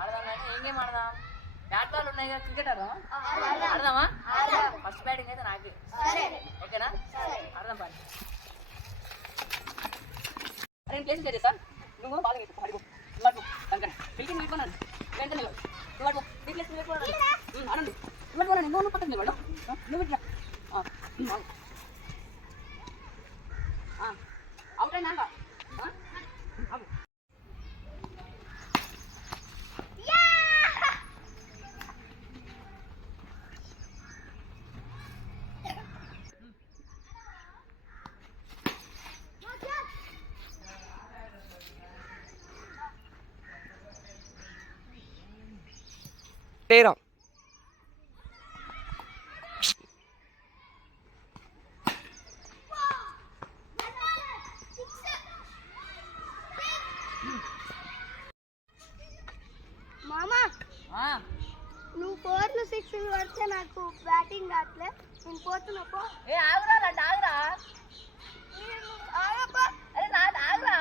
ఆడదాం కానీ ఏం గేమ్ ఆడదాం? బ్యాట్ బాల్ ఉన్నాయి కదా, క్రికెట్ ఆడదామా? ఫస్ట్ బ్యాటింగ్ అయితే నాకే, ఓకేనా? ఆడదాం బాల్. అరే ప్లేస్ చేస్తా, నువ్వు బాల్ పడుకో, నువ్వు దానికన్నా ఫిల్కింగ్ వెళ్ళిపోన్నాను వెంట నిలబడు, నువ్వు పడుకో, ప్లేస్ వెళ్ళిపోన్నాను ఆనండి, ఇవ్వకపోయినా నువ్వు పక్కన నిలబడు, నువ్వు ఇట్లా అవుట్ అయినా Tera. మామా నువ్వు 4లు 6లు పడితే నాకు బ్యాటింగ్ కావట్లే, నేను పోతున్నా పో. ఏ ఆగురా, ఆగురా, ఆగప్పా. అరే ఆగురా.